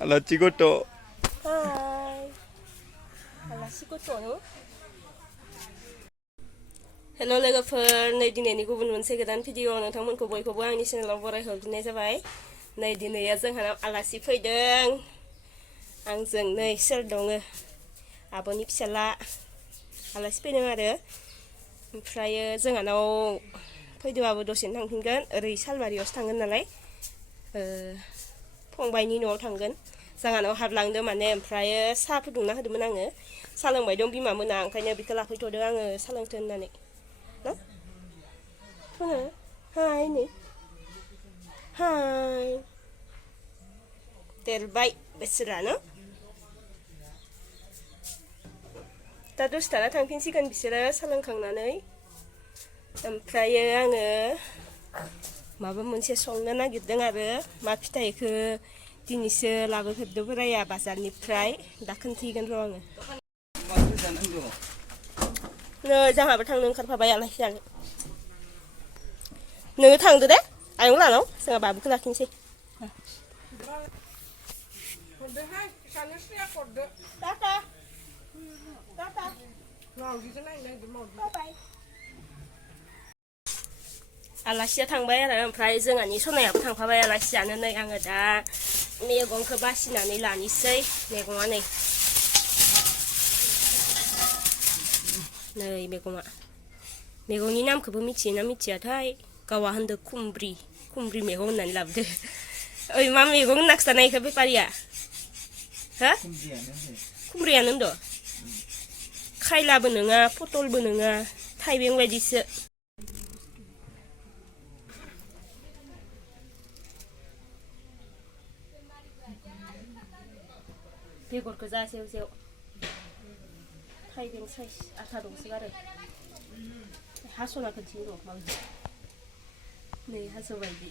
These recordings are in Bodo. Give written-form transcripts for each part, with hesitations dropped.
Alasi goto. Hai. Alasi goto no? Hello लोगोफोर नै दिनैनि गुबुन मोनसे गोदान भिडिअ नोंथांमोनखौ बयखौबो आंनि चेनेलाव बरायहरग्रोनाय जाबाय नै दिनैया जोंहानाव आलासि फैदों आंजों नै सोर दङ आब'नि फिसाला आलासि फैदों आरो ओमफ्राय जोंहानाव फैदोंबाबो दसेनो थांफिनगोन ओरै सालबारियावसो थांगोन नालाय फंबायनि न'आव थांगोन जोंहानाव हाबलांदो माने ओमफ्राय साहा फुदुंना होदोंमोन आङो साहा लोंबाय दं बिमा मोना ओंखायनो बेखौ लाफैथ'दों आङो साहा लोंथो होननानै No? Hi, nih. Hi. Terbaik besar, no? दा दसथाना थांफिनसिगोन बिसोरो सालोंखांनानै ओमफ्राय आङो माबा मोनसे संनो नागिरदों आरो मा फिथाइखौ दिनैसो लाबोफेरदों बोराया बाजारनिफ्राय दा खोन्थिगोन र' आङो नै जोंहाबो थांनो ओंखारफाबाय आलासि जानो नोङो थांदो दे आयं लानाव जोंहा बाबुखौ लाखिनोसै आलासिया थांबाय आरो ओमफ्राय जोंहानि सनायाबो थांफाबाय आलासि जानो नै आङो दा मैगंखौ बासिनानै लानोसै मैगङा नै मैगंनि नामखौबो मिथियोना मिथियाथाय गावा होनदो कुम्ब्रि मैगं होननानै लाबोदो ओइ मा मैगं होनना खिथानायखौ बेफारिया हा कुम्ब्रियानो होनदो खायलाबो नङा पटलबो नङा थाइबें बायदिसो बेगरखौ जा सेव सेव थाइबें साइज आथा दंसो आरो हास'ना खोन्थियो र' माबायदि नै हास' बायदि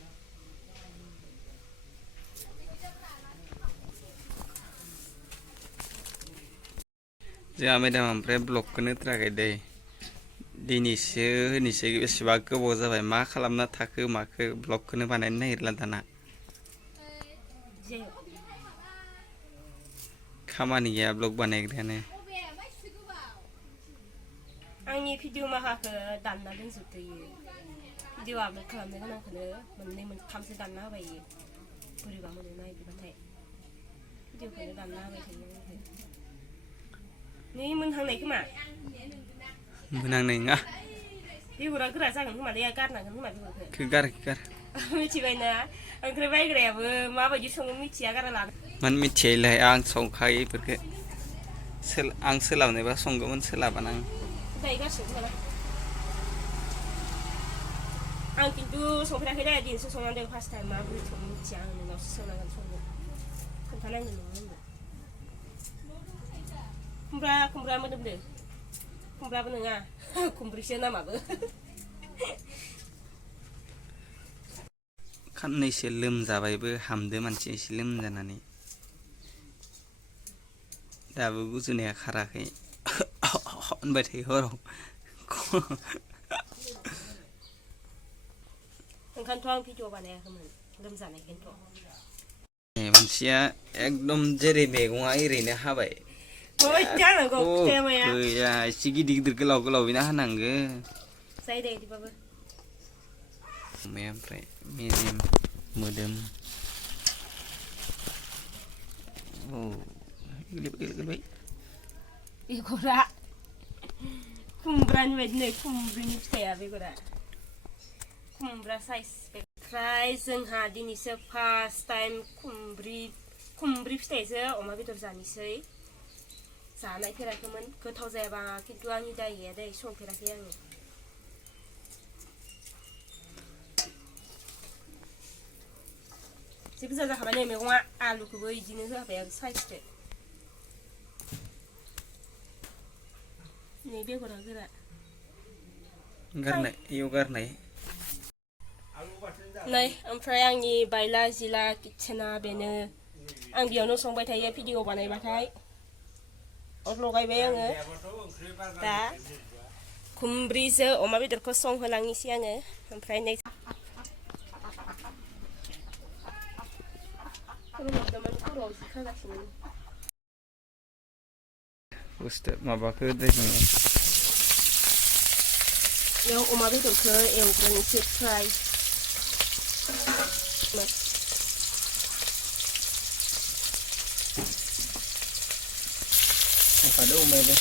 जोंहा मेदाम ओमफ्राय ब्लगखौनो होथाराखै दै दिनैसो होनोसै बेसेबा गोबाव जाबाय मा खालामना थाखो माखो ब्लगखौनो बानायनो नागिरला दाना खामानि गैया ब्लग बानायग्रायानो आंनि भिडिअ माखाखौ दानना दोनजोबदोयो भिडिअ आपल'ड खालामनो गोनांखौनो मोननै मोनथामसो दानना होबाय बोरैबा मोनो नायबाथाय भिडिअखौनो दानना होबाय थायो आंखौ नै मोनहांनाय खोमा मोनहांनाय नङा बेगरा गोरा जागोन खोमालै गारनांगोन खोमा बेगरखौ गार मिथिबायना ओंख्रि बायग्रायाबो माबायदि सङो मिथिया गारा लानो मानो मिथियालाय आं संखायो बेफोरखौ आं सोलाबनायबा संगौमोन सोलाबाना दायो गारसिगोन नामा आं खिन्थु संफेराखै दा दिनैसो संनांदों फार्स्ट टाइम माबोरै संनो मिथिया आं नोंनावसो सोंनांगोन संनो खोन्थानायनो नङा आंनो खुमब्रा मोदोमदो खुमब्राबो नङा खुमब्रिसो नामाबो खाननैसो लोमजाबायबो हामदो मानसि एसे लोमजानानै दाबो गुजुनाया खाराखै होनबाय थायो हराव ओंखायनोथ' आं भिडिअ बानायाखैमोन लोमजानायखायनोथ' मानसिया एकदम जेरै मैगङा एरैनो हाबाय माबायदि हानांगौ गैया एसे गिदिर गोलावैना हानांगो जायो दे बिदिबाबो ओमफ्राय मेजेम मोदोम गोलैबाय बेगरा खुमब्रानि बायदि नै खुमब्रिनि फिथाइया बेगरा खुमब्रा साइज ओमफ्राय जोंहा दिनैसो फार्स्ट टाइम खुमब्रि फिथाइजों अमा बेदर जानोसै जानायफेराखैमोन गोथाव जायाबा खिन्थु आंनि दाय गैया दै संफेराखै आङो एसे बुरजा जाखाबाय नै मैगङा आलुखौबो बिदिनो होखाबाय आं साइजखौ नै बेगरा गोरा गारनाय नै ओमफ्राय आंनि बायला जिला किटसेना बेनो आं बेयावनो संबाय थायो भिडिअ बानायबाथाय अर लगायबाय आङो दा खुमब्रिजों अमा बेदरखौ संहोलांनोसै आङो ओमफ्राय नै गोबावसो खागासिनो बुस्थु माबाखौ दैनि बेयाव अमा बेदरखौ एवग्रोनोसै फ्राय pada umay deh.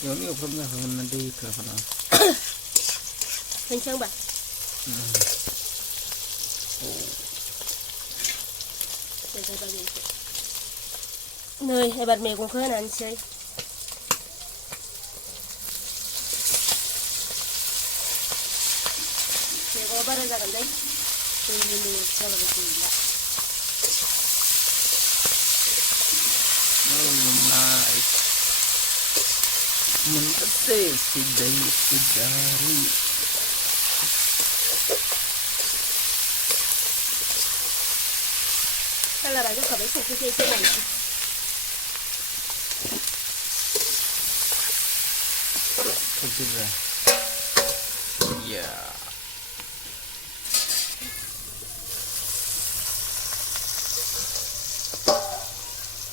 Yang ini problemnya kan nanti ke mana? Kencang ba? Nơi hai bạn mẹ cũng khơi ăn chơi. Mẹ có bao giờ gần đây? Tôi đi cho vào cái gì đó. Nice. Mentetes dari Kalau raja kau besok kita nanti. Kecil ya.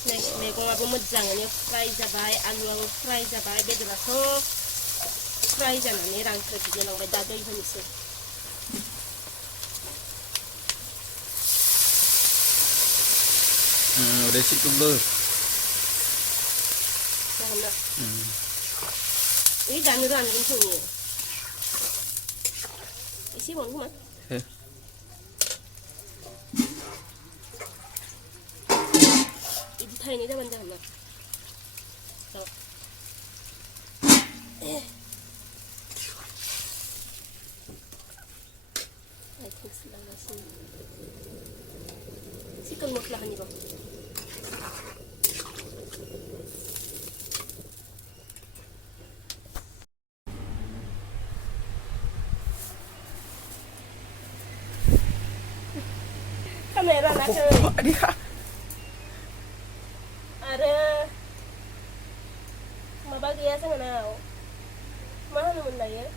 Nih, mereka apa mejangnya fry jabai, alu fry jabai, bedor sok fry jangan nih rangka jadi lang beda doi hanise. Udah situ belum? Jangan dah. Ini jangan ini tuh. Isi mau kemana? Ini dah banyak nak. So. I think silang masih. Sikon mo flahan niyo. Kamera nak ke? Dia. Ada mabagi ya sangat nao. Mana namun lagi?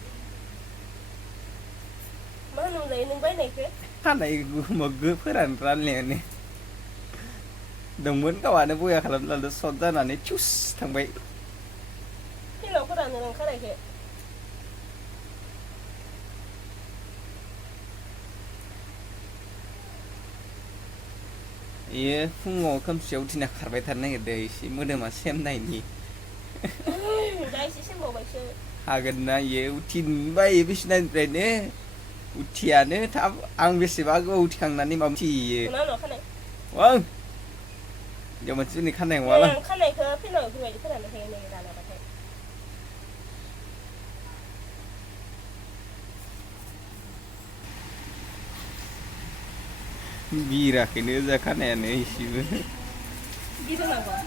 Mana namun lagi nunggu ni ke? Này một group cái đàn ran liền này đồng muốn các bạn nó vui à làm là nó sọt ra là nó chút thằng bậy Cái nào có đàn này khác này ke? iya không ngồi cầm xíu thì nạc khát bài thật này để chỉ mới được mà xem này nhỉ Đây sih mau baca. hagen na ye utin bay bis nan rene utiane tham ang bis ba go utiang nani mam chi Kenapa khác này? vâng giờ mình sẽ đi khăn này quá là Khác này ke? Cái nào cái này cái này này đàn này cái. bira cái nữa ra khăn này này xíu Gitu nak kau?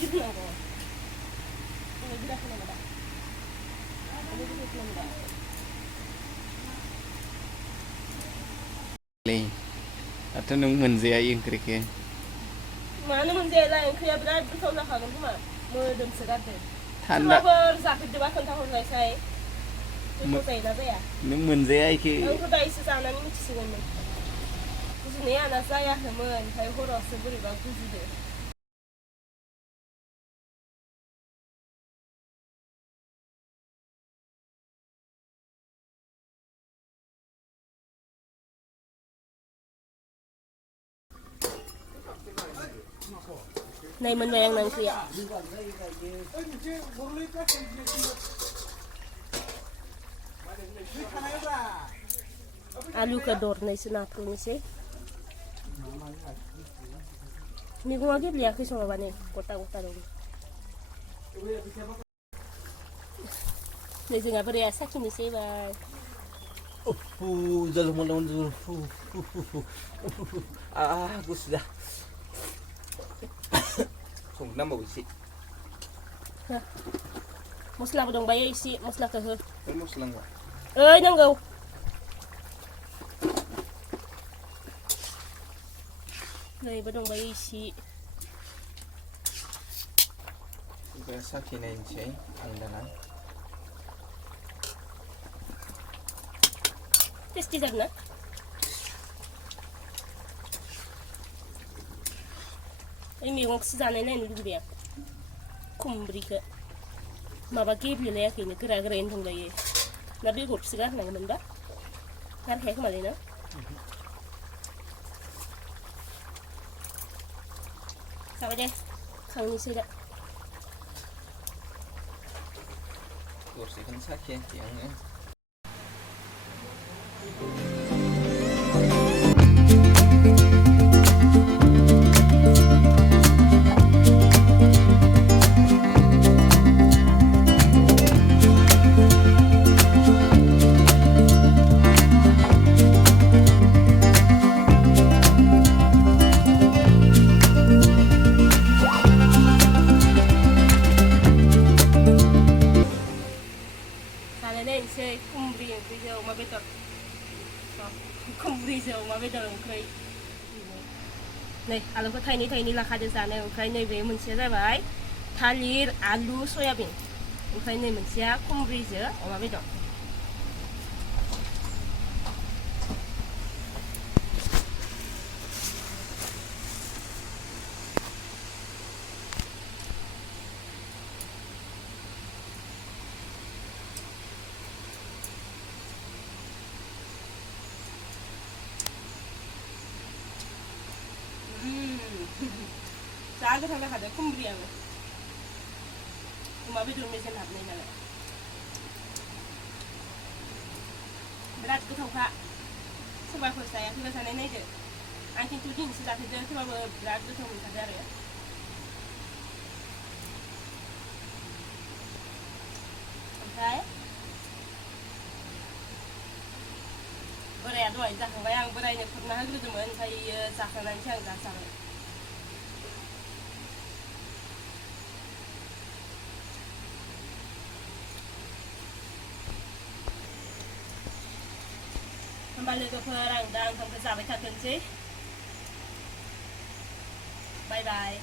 Gitu nak kau? Ini gitu nak ada. Ini gitu nak ada. lên atau nung menjaya yang kerja Mana menjadi lain kerja berat betul lah kalau cuma mendem segar deh. Thanda. Cuma berzakit dewa kan tahu nggak saya. Itu saya nada ya. nung menjaya cái Aku dah isi sana ni mesti sih kan. Terus ni anak saya hemen, saya horor seberi bagus deh. Này mình về ăn nang kia. Alu kedor này sẽ nạp luôn sih. मैगङा गेब्लेयाखै सङाबा नै गथा गथा दं नै जोंहा बोराया साखिनोसै बाय Jalur mana jalur. Gusti dah. Sungguh mau isi. मस्लाबो दंबायो एसे मस्लाखौ हो Moslang nggak? ओइ नांगौ नैबो दंबायो एसे Kita sakinain sih, andalan. टेस्टि जादों ना ओइ मैगंखौसो जानाय नायनो लुबैदों आं खुमब्रिखौ माबा गेब्लेलायाखैनो गोरा गोरायैनो दंलायो ना बेगरखौसो गारनांगौमोनबा गारखाया खोमालै ना जाबाय दे खांनोसै दा Dosiskan sakin tiangnya. जानायनायनोसै खुमब्रि ओंख्रिजों अमा बेदर खुमब्रिजों अमा बेदर ओंख्रि नै आलुखौ थाइनै थाइनै लाखादो जानो ओमफ्राय नैबे मोनसेया जाबाय थालिर आलु सयाबिन ओमफ्राय नै मोनसेया खुमब्रिजों अमा बेदर जा गोथाव जाखादों खुमब्रियाबो अमा बेदर मेजेम हाबनाय नालाय बिराद गोथावखा सोरबाफोर जायाखैबा जानाय नायदो आं खिन्थु दिनैसो जाफेरदों थेवबाबो बिराद गोथाव मोनथारदों आरो ओमफ्राय बोराया दहाय जाखांबाय आं बोरायनो खुरना होग्रोदोंमोन ओमफ्राय जाखांनानैसो आं दा जाबाय होमबा लोगोफोर आं दा ओंखामखौ जाबाय थाथोंसै बाय बाय